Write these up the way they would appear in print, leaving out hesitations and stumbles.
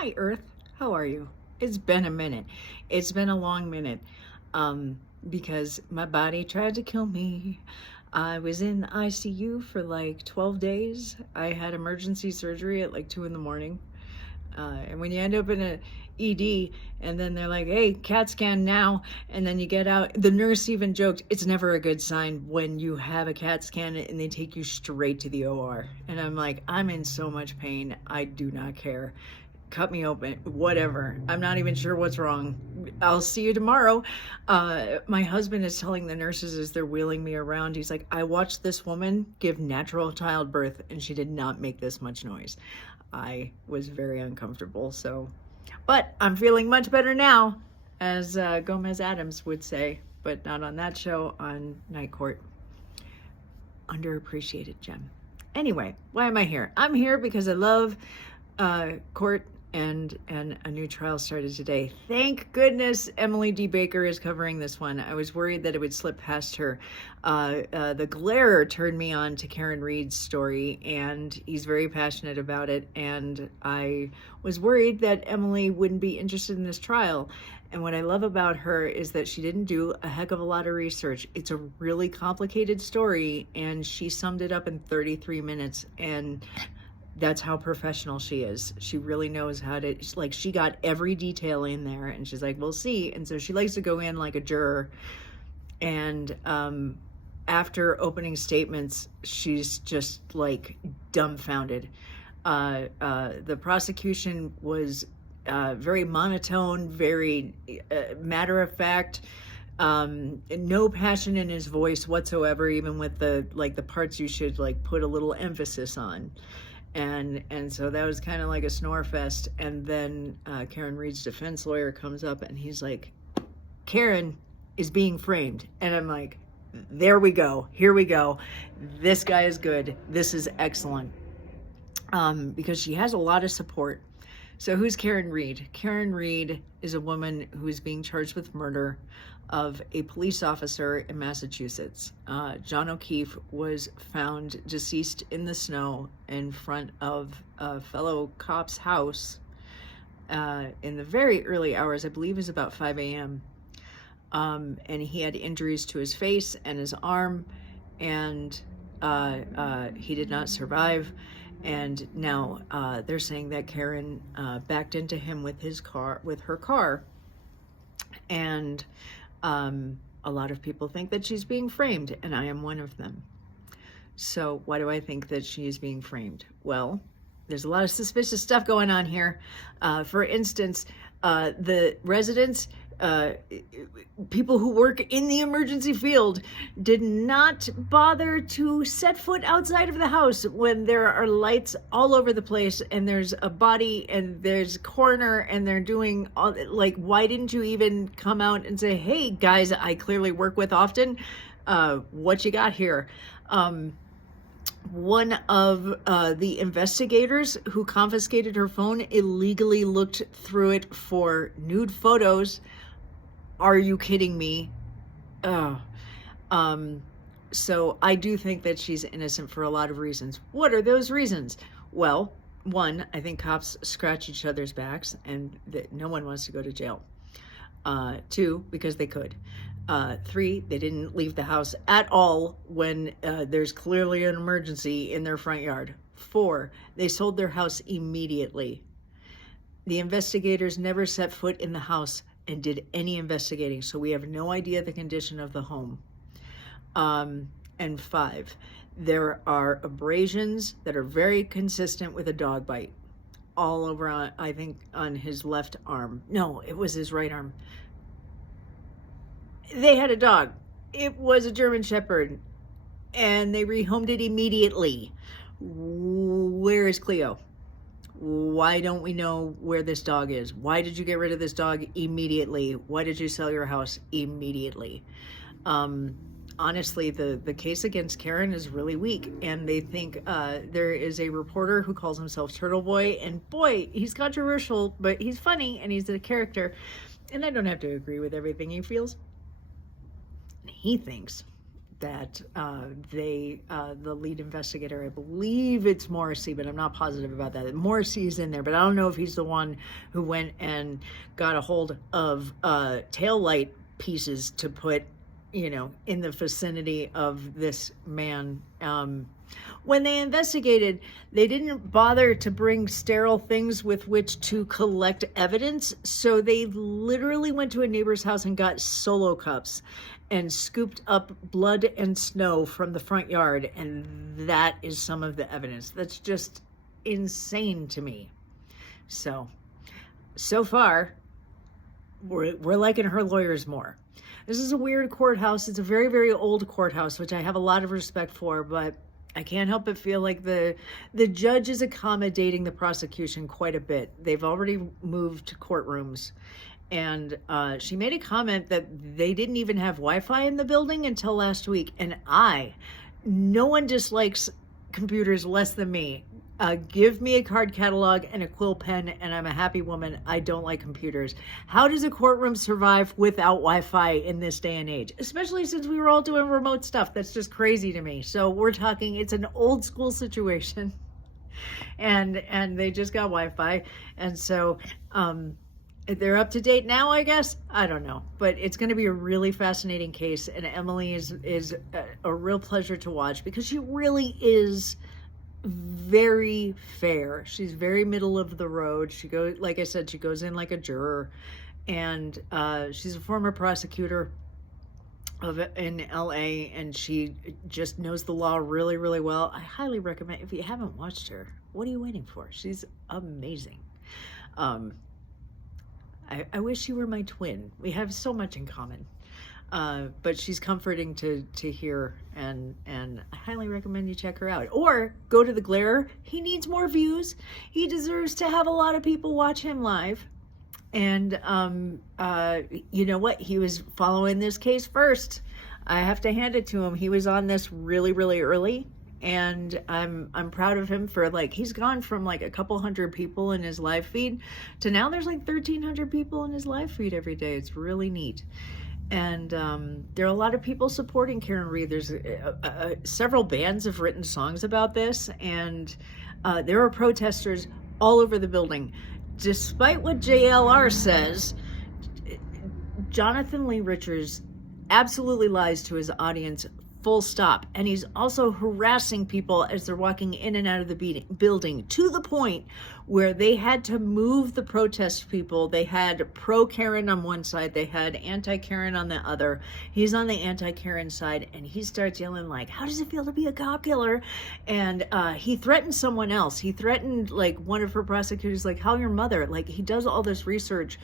Hi, Earth. How are you? It's been a minute. It's been a long minute. Because my body tried to kill me. I was in the ICU for like 12 days. I had emergency surgery at like 2 in the morning. And when you end up in a ED and then they're like, hey, CAT scan now, and then you get out, the nurse even joked, it's never a good sign when you have a CAT scan and they take you straight to the OR. And I'm like, I'm in so much pain. I do not care. Cut me open, whatever. I'm not even sure what's wrong. I'll see you tomorrow. My husband is telling the nurses as they're wheeling me around, he's like, I watched this woman give natural childbirth and she did not make this much noise. I was very uncomfortable. So, but I'm feeling much better now, as Gomez Adams would say, but not on that show, on Night Court. Underappreciated gem. Anyway, why am I here? I'm here because I love court, and a new trial started today. Thank goodness Emily D. Baker is covering this one. I was worried that it would slip past her. The Glare turned me on to Karen Reed's story, and he's very passionate about it, and I was worried that Emily wouldn't be interested in this trial. And what I love about her is that she didn't do a heck of a lot of research. It's a really complicated story, and she summed it up in 33 minutes, and that's how professional she is. She really knows how to, like, she got every detail in there, and she's like, we'll see. And so she likes to go in like a juror. And after opening statements, she's just like dumbfounded. The prosecution was very monotone, very matter of fact. No passion in his voice whatsoever, even with the parts you should like put a little emphasis on. And so that was kind of like a snore fest. And then Karen Reed's defense lawyer comes up and he's like, Karen is being framed. And I'm like, there we go. Here we go. This guy is good. This is excellent. Because she has a lot of support. So who's Karen Reed? Karen Reed is a woman who is being charged with murder of a police officer in Massachusetts. John O'Keefe was found deceased in the snow in front of a fellow cop's house in the very early hours. I believe it was about 5 a.m. And he had injuries to his face and his arm, and he did not survive. And now they're saying that Karen backed into him with her car, and a lot of people think that she's being framed, and I am one of them. So why do I think that she is being framed? Well, there's a lot of suspicious stuff going on here. For instance, the residents, people who work in the emergency field, did not bother to set foot outside of the house when there are lights all over the place and there's a body and there's a coroner and they're doing all, like, why didn't you even come out and say, hey guys, I clearly work with often, what you got here? One of the investigators who confiscated her phone illegally looked through it for nude photos. Are you kidding me? So I do think that she's innocent for a lot of reasons. What are those reasons? Well, one, I think cops scratch each other's backs and that no one wants to go to jail. Two, because they could. Three, they didn't leave the house at all when there's clearly an emergency in their front yard. Four, they sold their house immediately. The investigators never set foot in the house and did any investigating, so we have no idea the condition of the home. And five, there are abrasions that are very consistent with a dog bite all over on, I think, on his left arm. No, it was his right arm. They had a dog. It was a German Shepherd, and they rehomed it immediately. Where is Cleo? Why don't we know where this dog is? Why did you get rid of this dog immediately? Why did you sell your house immediately? Honestly, the case against Karen is really weak, and they think there is a reporter who calls himself Turtle Boy, and boy, he's controversial, but he's funny, and he's a character, and I don't have to agree with everything he feels. He thinks that the lead investigator, I believe it's Morrissey, but I'm not positive about that. Morrissey is in there, but I don't know if he's the one who went and got a hold of tail light pieces to put, in the vicinity of this man. When they investigated, they didn't bother to bring sterile things with which to collect evidence. So they literally went to a neighbor's house and got Solo cups and scooped up blood and snow from the front yard. And that is some of the evidence. That's just insane to me. So far, we're liking her lawyers more. This is a weird courthouse. It's a very, very old courthouse, which I have a lot of respect for, but I can't help but feel like the judge is accommodating the prosecution quite a bit. They've already moved courtrooms, and she made a comment that they didn't even have Wi-Fi in the building until last week. And no one dislikes computers less than me. Give me a card catalog and a quill pen, and I'm a happy woman. I don't like computers. How does a courtroom survive without Wi-Fi in this day and age? Especially since we were all doing remote stuff. That's just crazy to me. So we're talking, it's an old school situation, and they just got Wi-Fi, and so they're up to date now, I guess. I don't know, but it's going to be a really fascinating case, and Emily is a real pleasure to watch because she really is very fair. She's very middle of the road. She goes, like I said, she goes in like a juror, and she's a former prosecutor in LA, and she just knows the law really, really well. I highly recommend, if you haven't watched her, what are you waiting for? She's amazing. I wish she were my twin. We have so much in common. But she's comforting to hear, and I highly recommend you check her out. Or go to The Glare. He needs more views. He deserves to have a lot of people watch him live. And you know what? He was following this case first. I have to hand it to him. He was on this really, really early. And I'm proud of him for, like, he's gone from like a couple hundred people in his live feed to now there's like 1,300 people in his live feed every day. It's really neat. And there are a lot of people supporting Karen Read. There's several bands have written songs about this, and there are protesters all over the building. Despite what JLR says, Jonathan Lee Richards absolutely lies to his audience, full stop. And he's also harassing people as they're walking in and out of the building, to the point where they had to move the protest people. They had pro-Karen on one side, they had anti-Karen on the other. He's on the anti-Karen side, and he starts yelling like, how does it feel to be a cop killer? And he threatened someone else. He threatened like one of her prosecutors, like, how your mother? Like, he does all this research,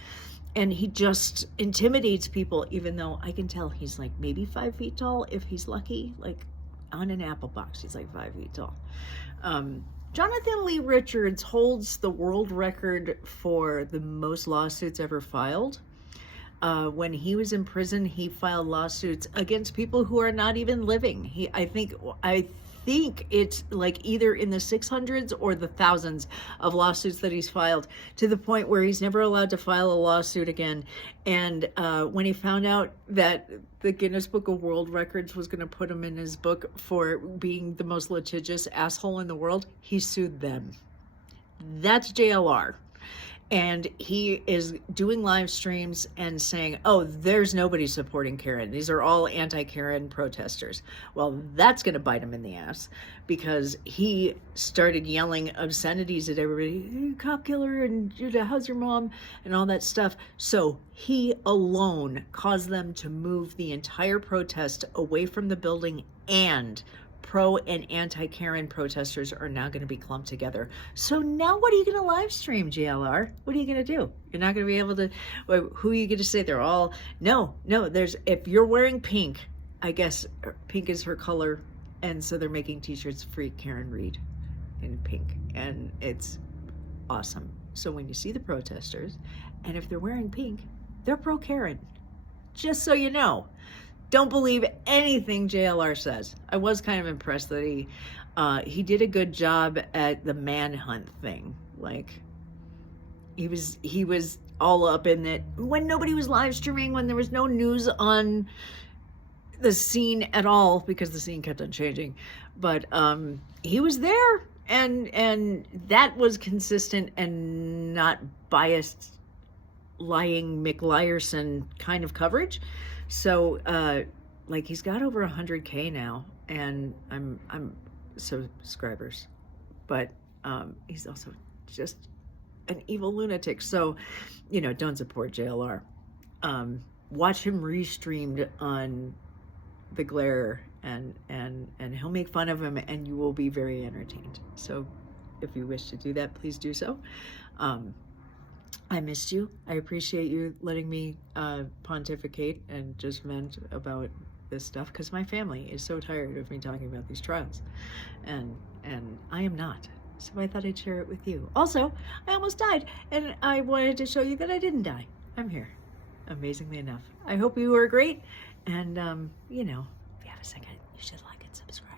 and he just intimidates people, even though I can tell he's like maybe 5 feet tall if he's lucky. Like on an apple box, he's like 5 feet tall. Jonathan Lee Richards holds the world record for the most lawsuits ever filed. When he was in prison, he filed lawsuits against people who are not even living. I think it's like either in the 600s or the thousands of lawsuits that he's filed, to the point where he's never allowed to file a lawsuit again. And when he found out that the Guinness Book of World Records was going to put him in his book for being the most litigious asshole in the world, he sued them. That's JLR. And he is doing live streams and saying, oh, there's nobody supporting Karen. These are all anti-Karen protesters. Well, that's going to bite him in the ass, because he started yelling obscenities at everybody. Hey, cop killer, and how's your mom, and all that stuff. So he alone caused them to move the entire protest away from the building, and pro and anti-Karen protesters are now going to be clumped together. So now what are you going to live stream, JLR? What are you going to do? You're not going to be able to, who are you going to say? They're all, no, if you're wearing pink, I guess pink is her color, and so they're making t-shirts for Karen Read in pink, and it's awesome. So when you see the protesters, and if they're wearing pink, they're pro-Karen. Just so you know. Don't believe anything JLR says. I was kind of impressed that he did a good job at the manhunt thing. Like, he was all up in it when nobody was live streaming, when there was no news on the scene at all because the scene kept on changing, but he was there, and that was consistent and not biased, lying McLiarson kind of coverage. So like he's got over 100K now, and I'm subscribers, but he's also just an evil lunatic. So, you know, don't support JLR. Watch him restreamed on the Glare, and he'll make fun of him, and you will be very entertained. So, if you wish to do that, please do so. I missed you. I appreciate you letting me pontificate and just vent about this stuff, because my family is so tired of me talking about these trials, and I am not. So I thought I'd share it with you. Also, I almost died, and I wanted to show you that I didn't die. I'm here, amazingly enough. I hope you are great, and you know, if you have a second, you should like and subscribe.